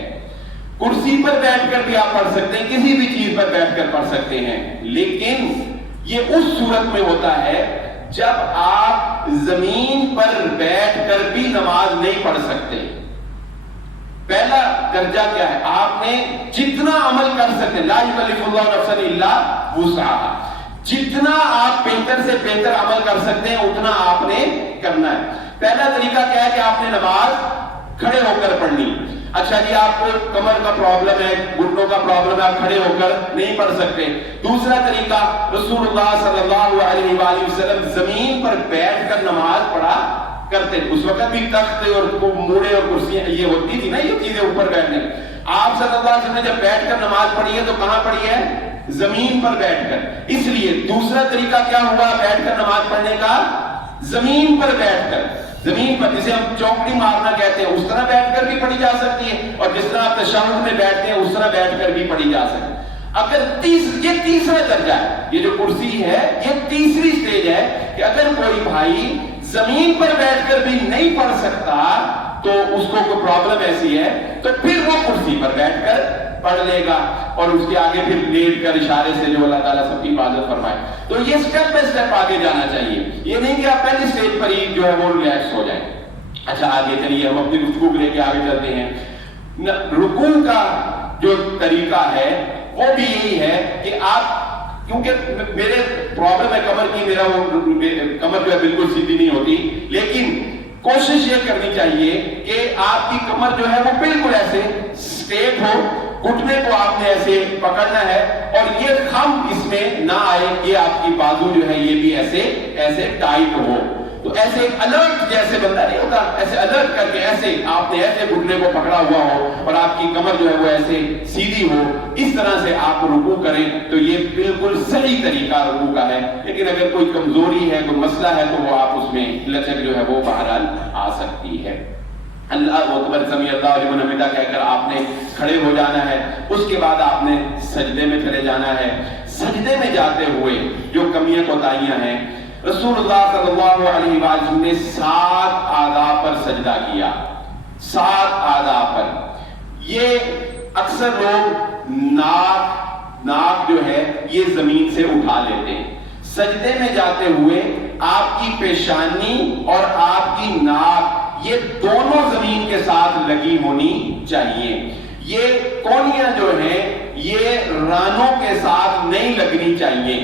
کرسی پر بیٹھ کر بھی آپ پڑھ سکتے ہیں، کسی بھی چیز پر بیٹھ کر پڑھ سکتے ہیں، لیکن یہ اس صورت میں ہوتا ہے جب آپ زمین پر بیٹھ کر بھی نماز نہیں پڑھ سکتے۔ پہلا درجہ کیا ہے؟ آپ نے جتنا عمل کر سکتے، لا یکلف اللہ نفسا الا وسعها، جتنا آپ بہتر سے بہتر عمل کر سکتے ہیں اتنا آپ نے کرنا ہے۔ پہلا طریقہ کیا ہے کہ آپ نے نماز کھڑے ہو کر پڑھنی۔ اچھا جی آپ کو کمر کا پرابلم ہے، گھٹنوں کا پرابلم ہے، آپ کھڑے ہو کر نہیں پڑھ سکتے۔ دوسرا طریقہ، رسول اللہ صلی اللہ علیہ وآلہ وسلم زمین پر بیٹھ کر نماز پڑھا کرتے، اس وقت بھی تخت اور موڑے اور کرسیاں یہ ہوتی تھی نا، یہ چیزیں اوپر بیٹھنے۔ آپ صلی اللہ علیہ وسلم نے جب بیٹھ کر نماز پڑھی ہے تو کہاں پڑھی ہے؟ زمین پر بیٹھ کر۔ اس لیے دوسرا طریقہ کیا ہوا بیٹھ کر نماز پڑھنے کا؟ زمین پر بیٹھ کر، زمین پر جسے ہم چوکڑی مارنا کہتے ہیں اس طرح بیٹھ کر بھی پڑھی جا سکتی ہے، اور جس طرح آپ تشہد میں بیٹھتے ہیں اس طرح بیٹھ کر بھی پڑھی جا سکتی ہے۔ اگر یہ تیسرا درجہ ہے، یہ جو کرسی ہے یہ تیسری سٹیج ہے کہ اگر کوئی بھائی زمین پر بیٹھ کر بھی نہیں پڑھ سکتا تو اس کو کوئی پرابلم ایسی ہے تو پھر وہ کرسی پر بیٹھ کر پڑھ لے گا، اور اس کے آگے پھر لیٹ کر اشارے سے جو اللہ تعالیٰ سب کی حفاظت فرمائے۔ تو یہ سٹیپ بائی سٹیپ آگے جانا چاہیے، یہ نہیں کہ آپ پہلی سٹیج پر ہی جو ہے وہ ریلیکس ہو جائیں۔ اچھا آگے چلیے، ہم اپنی گفتگو لے کے آگے چلتے ہیں۔ رکوع کا جو طریقہ ہے وہ بھی یہی ہے کہ آپ، کیونکہ میرے پرابلم ہے کمر کی، میرا وہ کمر جو ہے بالکل سیدھی نہیں ہوتی، لیکن کوشش یہ کرنی چاہیے کہ آپ کی کمر جو ہے وہ بالکل ایسے اسٹریٹ ہو، گھٹنے کو آپ نے ایسے پکڑنا ہے اور یہ خم اس میں نہ آئے کہ آپ کی بازو جو ہے یہ بھی ایسے ٹائٹ ہو۔ تو ایسے الرٹ جیسے بندہ نہیں ہوتا، ایسے الرٹ کر کے ایسے آپ نے ایسے گھٹنے کو پکڑا ہوا ہو اور آپ کی کمر جو ہے وہ ایسے سیدھی ہو، اس طرح سے آپ رکوع کریں تو یہ بالکل صحیح طریقہ رکوع کا ہے۔ لیکن اگر کوئی کمزوری ہے، کوئی مسئلہ ہے تو وہ آپ اس میں لچک جو ہے وہ بہرحال آ سکتی ہے۔ اللہ اکبر سمیع اللہ لمن حمدہ کہہ کر آپ نے کھڑے ہو جانا ہے، اس کے بعد آپ نے سجدے میں چلے جانا ہے۔ سجدے میں جاتے ہوئے جو کمیاں کوتاہیاں ہیں، رسول اللہ صلی اللہ علیہ وسلم نے 7 آداب پر سجدہ کیا، 7 آداب پر۔ یہ اکثر لوگ ناک جو ہے یہ زمین سے اٹھا لیتے ہیں۔ سجدے میں جاتے ہوئے آپ کی پیشانی اور آپ کی ناک یہ دونوں زمین کے ساتھ لگی ہونی چاہیے۔ یہ کونیاں جو ہیں یہ رانوں کے ساتھ نہیں لگنی چاہیے۔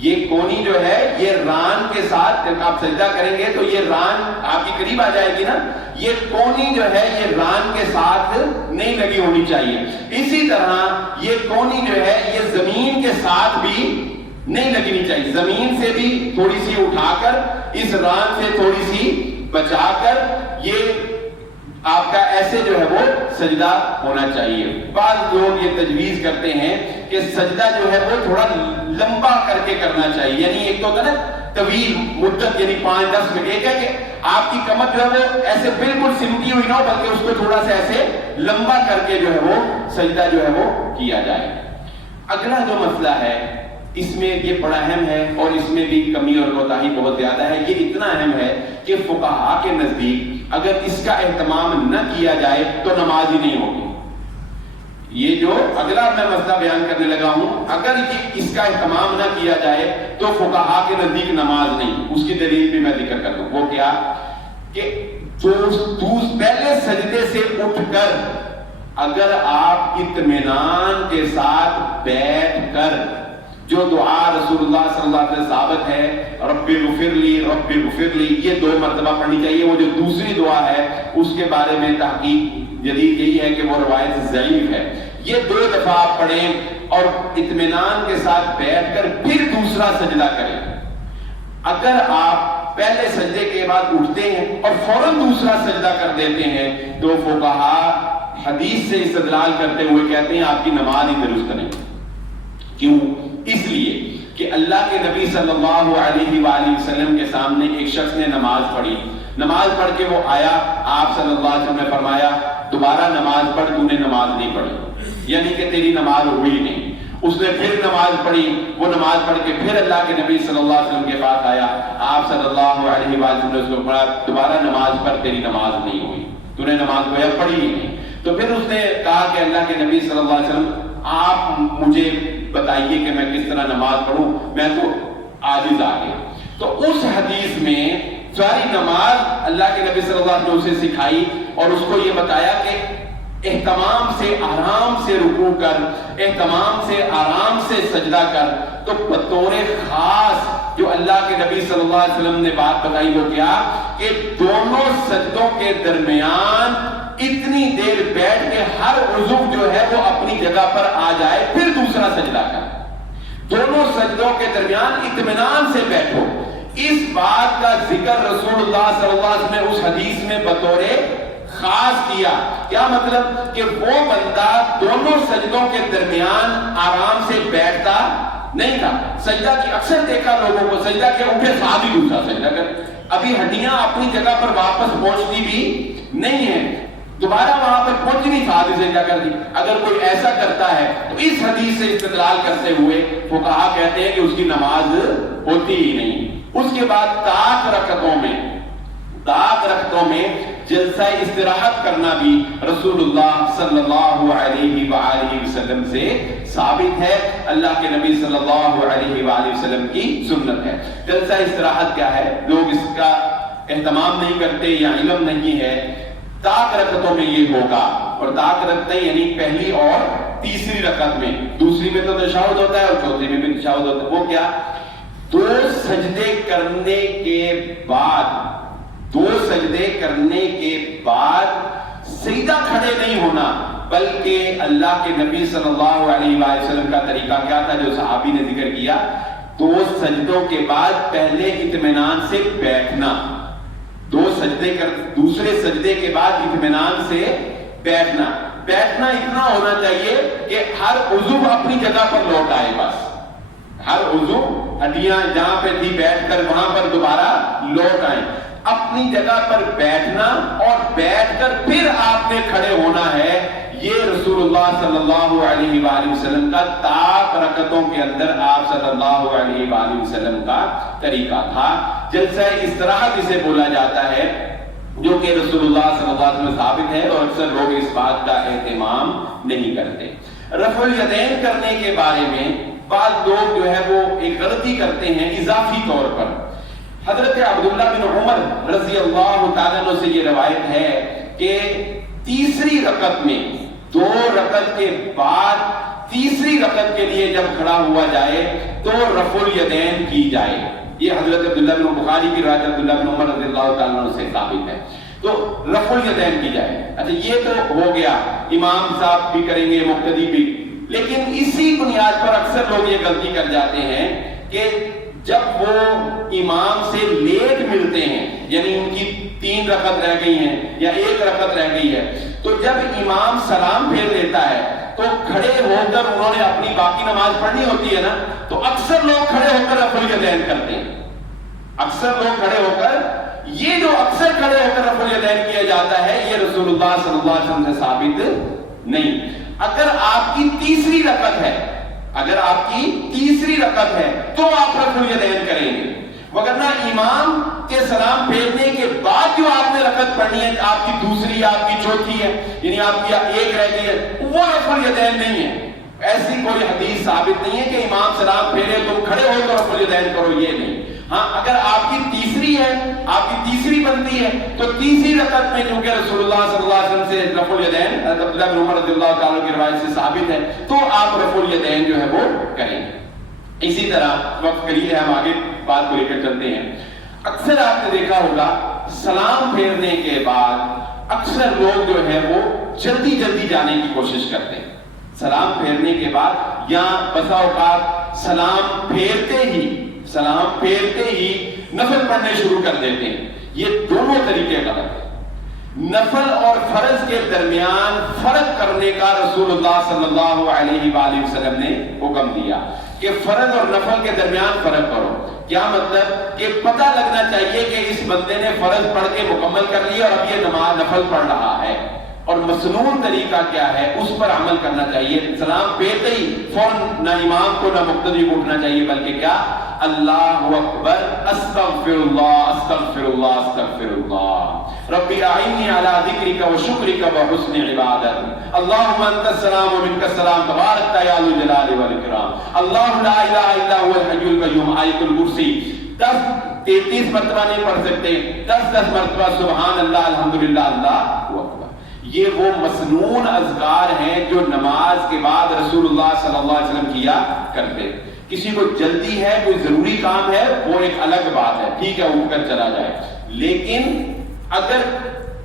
یہ کونی جو ہے یہ ران کے ساتھ، جب آپ سجدہ کریں گے تو یہ ران آپ کی قریب آ جائے گی نا، یہ کونی جو ہے یہ ران کے ساتھ نہیں لگی ہونی چاہیے۔ اسی طرح یہ کونی جو ہے یہ زمین کے ساتھ بھی نہیں لگنی چاہیے، زمین سے بھی تھوڑی سی اٹھا کر، اس ران سے تھوڑی سی بچا کر یہ آپ کا ایسے جو ہے وہ سجدہ ہونا چاہیے۔ بعض لوگ یہ تجویز کرتے ہیں کہ سجدہ جو ہے وہ تھوڑا لمبا کر کے کرنا چاہیے، یعنی ایک تو ہوتا ہے نا طویل مدت، یعنی 5-10 منٹ، ایک ہے کہ آپ کی کمر جو ہے وہ ایسے بالکل سمٹی ہوئی نہ ہو بلکہ اس کو تھوڑا سا ایسے لمبا کر کے جو ہے وہ سجدہ جو ہے وہ کیا جائے۔ اگلا جو مسئلہ ہے اس میں یہ بڑا اہم ہے اور اس میں بھی کمی اور کوتاہی بہت زیادہ ہے۔ یہ اتنا اہم ہے کہ فقہاء کے نزدیک اگر اس کا اہتمام نہ کیا جائے تو نماز ہی نہیں ہوگی۔ یہ جو اگلا میں مسئلہ بیان کرنے لگا ہوں، اگر اس کا اہتمام نہ کیا جائے تو فقہاء کے نزدیک نماز نہیں۔ اس کی دلیل بھی میں ذکر کر دوں، وہ کیا کہ پہلے سجدے سے اٹھ کر اگر آپ اطمینان کے ساتھ بیٹھ کر جو دعا رسول اللہ صلی اللہ علیہ وسلم ثابت ہے، رب اغفر لی رب اغفر لی، یہ 2 مرتبہ پڑھنی چاہیے۔ وہ جو دوسری دعا ہے اس کے بارے میں تحقیق جدید یہی ہے کہ وہ روایت ضعیف ہے۔ یہ 2 دفعہ آپ پڑھیں اور اطمینان کے ساتھ بیٹھ کر پھر دوسرا سجدہ کریں۔ اگر آپ پہلے سجدے کے بعد اٹھتے ہیں اور فوراً دوسرا سجدہ کر دیتے ہیں، تو فقہا حدیث سے استدلال کرتے ہوئے کہتے ہیں آپ کی نماز ہی درست نہیں۔ کیوں؟ اس لیے کہ اللہ کے نبی صلی اللہ علیہ وآلہ وسلم کے سامنے ایک شخص نے نماز پڑھی، نماز پڑھ کے وہ آیا، آپ صلی اللہ علیہ وسلم نے فرمایا دوبارہ نماز پڑھ، تو نے نماز نہیں پڑھی، یعنی کہ تیری نماز ہوئی نہیں۔ اس نے پھر نماز پڑھی، وہ نماز پڑھ کے پھر اللہ کے نبی صلی اللہ علیہ وسلم کے پاس آیا، آپ صلی اللہ علیہ وآلہ وسلم نے اس کو پڑھا دوبارہ نماز پڑھ، تیری نماز نہیں ہوئی، تو نے نماز گویا پڑھی ہی نہیں۔ تو پھر اس نے کہا کہ اللہ کے نبی صلی اللہ علیہ وسلم آپ مجھے بتائیے کہ میں کس طرح نماز پڑھوں، میں تو عاجز آ گیا۔ تو اس حدیث میں ساری نماز اللہ کے نبی صلی اللہ علیہ وسلم نے اسے سکھائی اور اس کو یہ بتایا کہ اہتمام سے آرام سے رکوع کر، اہتمام سے آرام سے سجدہ کر۔ تو بطور خاص جو اللہ کے نبی صلی اللہ علیہ وسلم نے بات بتائی وہ کیا کہ دونوں سجدوں کے درمیان اتنی دیر بیٹھ کے ہر عضو جو ہے وہ اپنی جگہ پر آ جائے پھر دوسرا سجدہ کر۔ دونوں سجدوں کے درمیان اطمینان سے بیٹھو۔ اس بات کا ذکر رسول اللہ صلی اللہ علیہ وسلم نے اس حدیث میں بطور خاص کیا۔ کیا مطلب کہ وہ بندہ دونوں سجدوں کے درمیان آرام سے بیٹھتا نہیں تھا۔ سجدہ کی اکثر دیکھا لوگوں کو سجدہ کے اٹھے ساتھ ہی دوسرا سجدہ کر، ابھی ہڈیاں اپنی جگہ پر واپس پہنچتی بھی نہیں ہیں، دوبارہ وہاں پر پہنچنی ساتھ ہی سجدہ کر دی۔ اگر کوئی ایسا کرتا ہے تو اس حدیث سے استدلال کرتے ہوئے فقہا کہتے ہیں کہ اس کی نماز ہوتی ہی نہیں۔ اس کے بعد طاق رکعتوں میں جلسہ استراحت کرنا بھی رسول اللہ صلی اللہ علیہ وآلہ وسلم سے ثابت ہے، اللہ کے نبی صلی اللہ علیہ وآلہ وسلم کی سنت ہے۔ جلسہ استراحت کیا ہے؟ لوگ اس کا اہتمام نہیں کرتے یا علم نہیں ہے۔ طاق رکعتوں میں یہ ہوگا، اور طاق رکعتیں یعنی پہلی اور تیسری رکعت میں، دوسری میں تو تشہد ہوتا ہے اور چوتھی میں بھی تشہد ہوتا ہے۔ وہ کیا؟ دو سجدے کرنے کے بعد سجدہ کھڑے نہیں ہونا، بلکہ اللہ کے نبی صلی اللہ علیہ وآلہ وسلم کا طریقہ کیا تھا جو صحابی نے ذکر کیا؟ دو سجدوں کے بعد پہلے اطمینان سے بیٹھنا، دوسرے سجدے کے بعد اطمینان سے بیٹھنا اتنا ہونا چاہیے کہ ہر عضو اپنی جگہ پر لوٹ آئے، بس ہر عضو ہڈیاں جہاں پہ تھی بیٹھ کر وہاں پر دوبارہ لوٹ آئیں، اپنی جگہ پر بیٹھنا اور بیٹھ کر پھر آپ نے کھڑے ہونا ہے۔ یہ رسول اللہ صلی اللہ علیہ وآلہ وسلم کا طاق رکعتوں کے اندر آپ صلی اللہ علیہ وآلہ وسلم کا طریقہ تھا۔ جلسہ استراحت اسے بولا جاتا ہے، جو کہ رسول اللہ صلی اللہ علیہ وسلم ثابت ہے اور اکثر لوگ اس بات کا اہتمام نہیں کرتے۔ رفع الیدین کرنے کے بارے میں بعض لوگ جو ہے وہ ایک غلطی کرتے ہیں اضافی طور پر۔ حضرت عبداللہ بن عمر رضی اللہ تعالیٰ عنہ سے یہ روایت ہے کہ تیسری رکعت میں، دو رکعت کے بعد تیسری رکعت کے لیے جب کھڑا ہوا جائے تو رفع الیدین کی جائے۔ یہ حضرت عبداللہ بن بخاری کی روایت عبداللہ بن عمر رضی اللہ تعالیٰ عنہ سے ثابت ہے، تو رفع الیدین کی جائے۔ اچھا یہ تو ہو گیا، امام صاحب بھی کریں گے، مقتدی بھی، لیکن اسی بنیاد پر اکثر لوگ یہ غلطی کر جاتے ہیں کہ جب وہ امام سے لیٹ ملتے ہیں، یعنی ان کی 3 رکعت رہ گئی ہیں یا 1 رکعت رہ گئی ہے، تو جب امام سلام پھیر لیتا ہے تو کھڑے ہو کر انہوں نے اپنی باقی نماز پڑھنی ہوتی ہے نا، تو اکثر لوگ کھڑے ہو کر رفع الیدین کرتے ہیں۔ اکثر لوگ کھڑے ہو کر، یہ جو اکثر کھڑے ہو کر رفع الیدین کیا جاتا ہے یہ رسول اللہ صلی اللہ علیہ وسلم سے ثابت نہیں۔ اگر آپ کی تیسری رکعت ہے تو آپ رفع الیدین کریں گے، وگرنہ امام کے سلام پھیرنے کے بعد جو آپ نے رکعت پڑھنی ہے، آپ کی دوسری، آپ کی چوتھی ہے، یعنی آپ کی 1 رہ گئی ہے، وہ رفع الیدین نہیں ہے۔ ایسی کوئی حدیث ثابت نہیں ہے کہ امام سلام پھیرے تم کھڑے ہو تو رفع الیدین کرو، یہ نہیں۔ ہاں اگر آپ کی تیسری ہے، آپ کی تیسری بنتی ہے، تو تیسری رکعت میں چونکہ رسول اللہ صلی اللہ علیہ وسلم سے رفع الیدین عبداللہ بن عمر رضی اللہ تعالیٰ کی روایت سے ثابت ہے، تو آپ رفع الیدین جو ہے وہ کریں گے۔ اسی طرح وقت قلیل ہے، ہم آگے بات کو لے کر چلتے ہیں۔ اکثر آپ نے دیکھا ہوگا سلام پھیرنے کے بعد اکثر لوگ جو ہے وہ جلدی جانے کی کوشش کرتے ہیں۔ سلام پھیرنے کے بعد یا بسا اوقات سلام پھیرتے ہی نفل پڑھنے شروع کر دیتے ہیں. یہ دونوں طریقے غلط ہیں. نفل اور فرض کے درمیان فرق کرنے کا رسول اللہ صلی اللہ علیہ وآلہ وسلم نے حکم دیا کہ فرض اور نفل کے درمیان فرق کرو. کیا مطلب؟ کہ پتہ لگنا چاہیے کہ اس بندے نے فرض پڑھ کے مکمل کر لیا اور اب یہ نماز نفل پڑھ رہا ہے، اور مسنون طریقہ کیا ہے اس پر عمل کرنا چاہیے. سلام پھیرتے ہی فوراً نہ امام کو نہ مقتدی کو اٹھنا چاہیے، بلکہ کیا؟ اللہ اکبر، استغفر اللہ استغفر اللہ استغفر اللہ، ربی اعنی علی ذکرک و شکرک و حسن عبادت، اللہم انت السلام و منک السلام تبارک یا ذو الجلال والاکرام، اللہ لا الہ الا هو الحی القیوم. آیت الکرسی 33 مرتبہ نہیں پڑھ سکتے، 10 مرتبہ سبحان اللہ الحمدللہ اللہ اکبر. یہ وہ مسنون اذکار ہیں جو نماز کے بعد رسول اللہ صلی اللہ علیہ وسلم کیا کرتے. کسی کو جلدی ہے، کوئی ضروری کام ہے، وہ ایک الگ بات ہے، ٹھیک ہے اٹھ کر چلا جائے. لیکن اگر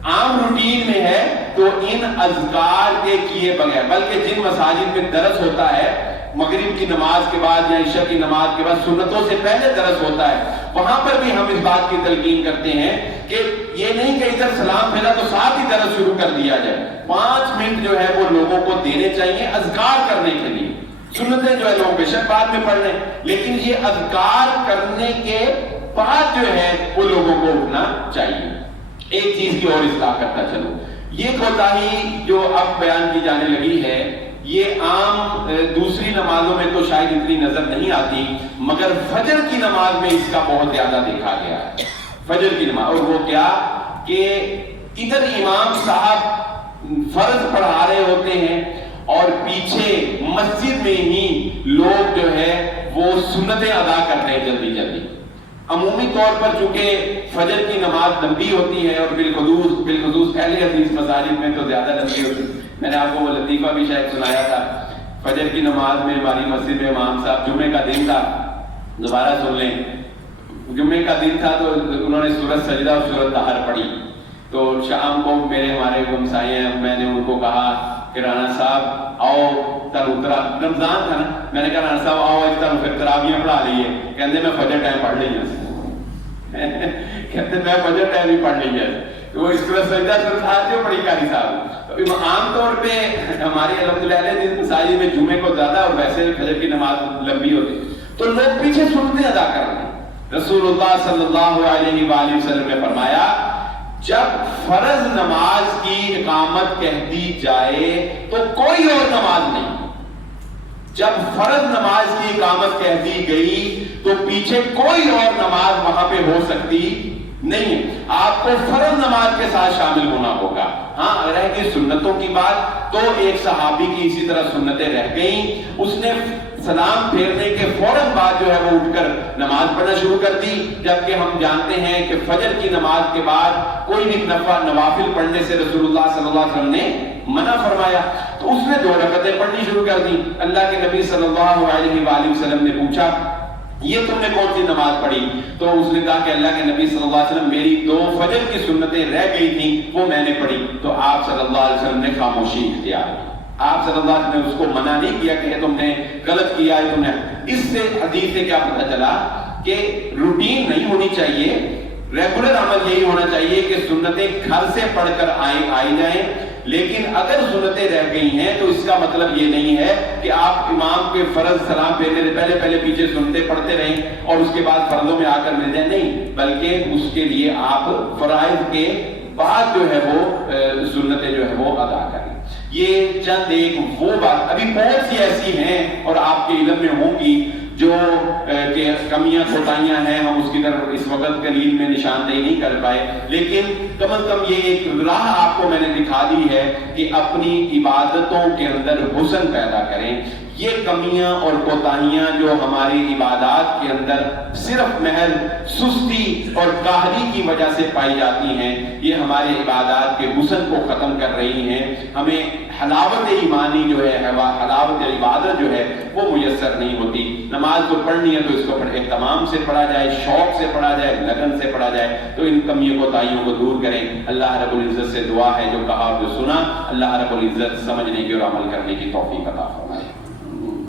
عام روٹین میں ہے تو ان اذکار کے کیے بغیر، بلکہ جن مساجد میں درس ہوتا ہے مغرب کی نماز کے بعد یا عشاء کی نماز کے بعد سنتوں سے پہلے درس ہوتا ہے، وہاں پر بھی ہم اس بات کی تلقین کرتے ہیں کہ یہ نہیں کہ ادھر سلام پھیلا تو ساتھ ہی درس شروع کر دیا جائے. 5 منٹ جو ہے وہ لوگوں کو دینے چاہیے اذکار کرنے کے لیے. سنتیں جو ہے لوگ بے شک بعد میں پڑھ لیں، لیکن یہ اذکار کرنے کے بعد جو ہے وہ لوگوں کو اٹھنا چاہیے. ایک چیز کی اور اصلاح کرتا چلو، یہ کوتاہی جو اب بیان کی جانے لگی ہے یہ عام دوسری نمازوں میں تو شاید اتنی نظر نہیں آتی، مگر فجر کی نماز میں اس کا بہت زیادہ دیکھا گیا ہے. فجر کی نماز، اور وہ کیا کہ ادھر امام صاحب فرض پڑھا رہے ہوتے ہیں اور پیچھے مسجد میں ہی لوگ جو ہے وہ سنتیں ادا کرتے ہیں جلدی جلدی. عمومی طور پر چونکہ فجر کی نماز لمبی ہوتی ہے اور بالخصوص اہل حدیث مساجد میں تو زیادہ لمبی ہوتی ہے. میں نے آپ کو وہ لطیفہ بھی شاید سنایا تھا. فجر کی نماز میں ہماری مسجد میں امام صاحب، جمعے کا دن تھا، دوبارہ سن لیں، جمعے کا دن تھا تو انہوں نے سورۃ سجدہ اور سورۃ طہر پڑھی. تو شام کو ہمارے ہمسائے ہیں، میں نے ان کو کہا کہ رانا صاحب آؤ تر اترا، رمضان تھا نا، میں نے کہا رانا صاحب آؤ اس طرح پھر تراویح پڑھا لیے. کہتے میں فجر ٹائم پڑھ لی ہے، کہتے میں فجر ٹائم ہی پڑھ لی ہے. تو وہ اس طرح سجدہ سورۃ جو پڑھی قاری صاحب. تو عام طور پہ ہمارے الحمدللہ مساجد میں جمعے کو زیادہ اور ویسے فجر کی نماز لمبی ہوتی تو لوگ پیچھے سنتیں ادا کر رہے ہیں. رسول اللہ صلی اللہ علیہ وآلہ وسلم نے فرمایا جب فرض نماز کی اقامت کہہ دی جائے تو کوئی اور نماز نہیں. جب فرض نماز کی اقامت کہہ دی گئی تو پیچھے کوئی اور نماز وہاں پہ ہو سکتی نہیں. آپ کو فرض نماز کے ساتھ شامل ہونا ہوگا. ہاں رہ گئی سنتوں کی بات تو ایک صحابی کی اسی طرح سنتیں رہ گئیں. اس نے سلام پھیرنے کے فوراً بعد جو ہے وہ اٹھ کر نماز پڑھنا شروع کر دی، جبکہ ہم جانتے ہیں کہ فجر کی نماز کے بعد کوئی بھی نوافل پڑھنے سے رسول اللہ صلی اللہ علیہ وسلم نے منع فرمایا. تو اس نے 2 رکعتیں پڑھنی شروع کر دی. اللہ کے نبی صلی اللہ علیہ وآلہ وسلم نے پوچھا یہ تم نے کون سی نماز پڑھی؟ تو اس نے کہا کہ اللہ کے نبی صلی اللہ علیہ وسلم میری 2 فجر کی سنتیں رہ گئی تھیں وہ میں نے پڑھی. تو آپ صلی اللہ علیہ وسلم نے خاموشی اختیار کی. آپ صلی اللہ علیہ وسلم نے اس کو منع نہیں کیا کہ تم نے غلط کیا ہے. تم نے اس سے حدیث سے کیا پتہ چلا کہ روٹین نہیں ہونی چاہیے، ریگولر عمل یہی ہونا چاہیے کہ سنتیں گھر سے پڑھ کر آئی جائیں. لیکن اگر سنتیں رہ گئی ہیں تو اس کا مطلب یہ نہیں ہے کہ آپ امام کے فرض سلام پھیرنے سے پہلے پیچھے سنتیں پڑھتے رہیں اور اس کے بعد فرضوں میں آ کر مل جائیں. نہیں، بلکہ اس کے لیے آپ فرائض کے بعد جو ہے وہ سنتیں جو ہے وہ ادا کریں. یہ چند ایک وہ بات ابھی بہت سی ایسی ہیں اور آپ کے علم میں ہوں گی جو کہ کمیاں کوتاہیاں ہیں، ہم اس کی طرف اس وقت قلیل میں نشاندہی نہیں کر پائے. لیکن کم از کم یہ ایک راہ آپ کو میں نے دکھا دی ہے کہ اپنی عبادتوں کے اندر حسن پیدا کریں. یہ کمیاں اور کوتاہیاں جو ہماری عبادات کے اندر صرف محض سستی اور کاہلی کی وجہ سے پائی جاتی ہیں، یہ ہمارے عبادات کے حسن کو ختم کر رہی ہیں. ہمیں حلاوت ایمانی جو ہے، حلاوت عبادت جو ہے وہ میسر نہیں ہوتی. نماز کو پڑھنی ہے تو اس کو اہتمام سے پڑھا جائے، شوق سے پڑھا جائے، لگن سے پڑھا جائے. تو ان کمیوں کوتاہیوں کو دور کریں. اللہ رب العزت سے دعا ہے جو کہا اور جو سنا اللہ رب العزت سمجھنے کی اور عمل کرنے کی توفیق عطا فرمائے.